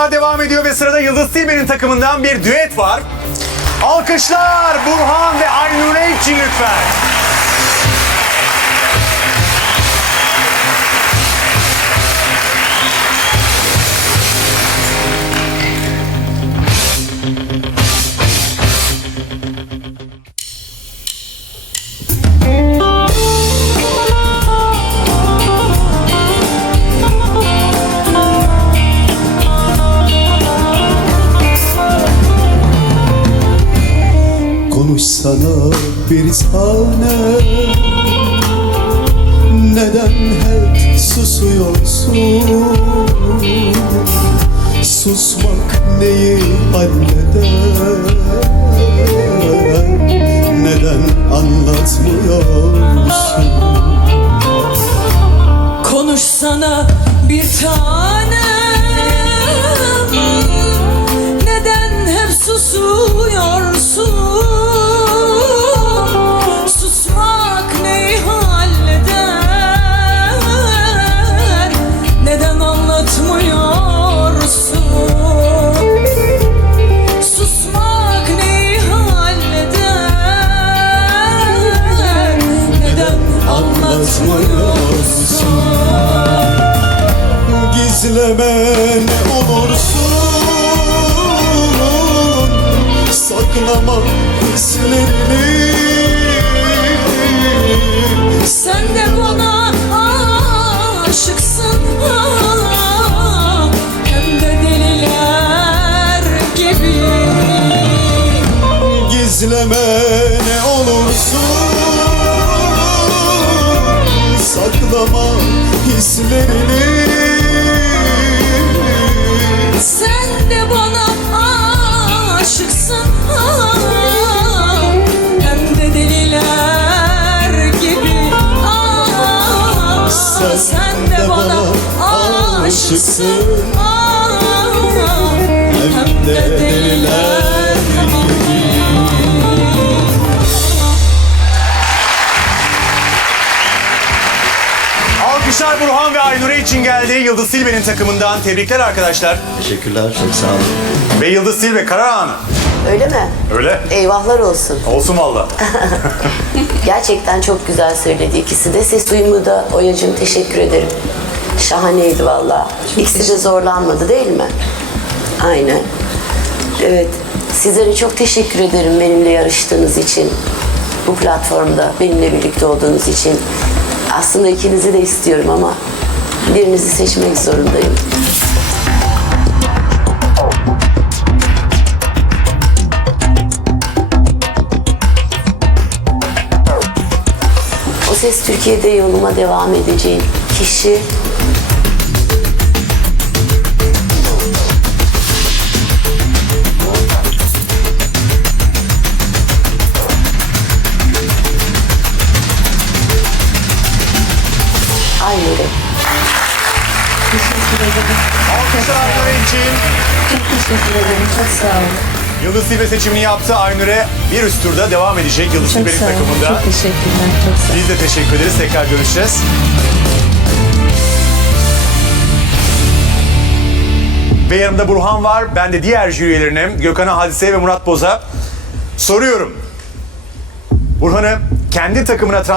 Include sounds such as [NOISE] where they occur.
yarışmalar devam ediyor ve sırada Yıldız Tilbe'nin takımından bir düet var. Alkışlar Burhan ve Aynure için lütfen. Konuşsana bir tane. Neden hep susuyorsun? Susmak neyi halleder Gizleme ne olursun. Saklama hislerini. Sen de bana aşıksın. Ah, Hem de deliler gibi. Gizleme ne olursun. Saklama hislerini de bana aşıksın Hem de deliler gibi Alkışlar Burhan ve Aynure için geldi. Yıldız Tilbe'nin takımından. Tebrikler arkadaşlar. Teşekkürler, çok sağ olun. Ve Yıldız Tilbe karar anı. Öyle mi? Öyle. Eyvahlar olsun. Olsun valla. [LAUGHS] Gerçekten çok güzel söyledi ikisi de. Ses uyumu da Oya'cığım teşekkür ederim. Şahaneydi valla. İkisi de zorlanmadı değil mi? Aynen. Evet. Sizlere çok teşekkür ederim benimle yarıştığınız için. Bu platformda benimle birlikte olduğunuz için. Aslında ikinizi de istiyorum ama birinizi seçmek zorundayım. Ses Türkiye'de yoluma devam edeceğim kişi Aynur'e. Alkışlar Aynure için. Teşekkür ederim. Çok sağ olun. Yıldız Tilbe seçimini yaptı. Aynure bir üst turda devam edecek Yıldız Tilbe'nin takımında. Çok teşekkürler. Çok sağ olun. Biz de teşekkür ederiz. Tekrar görüşeceğiz. Ve yanımda Burhan var. Ben de diğer jüri üyelerine Gökhan'a, Hadise ve Murat Boz'a soruyorum. Burhan'ı kendi takımına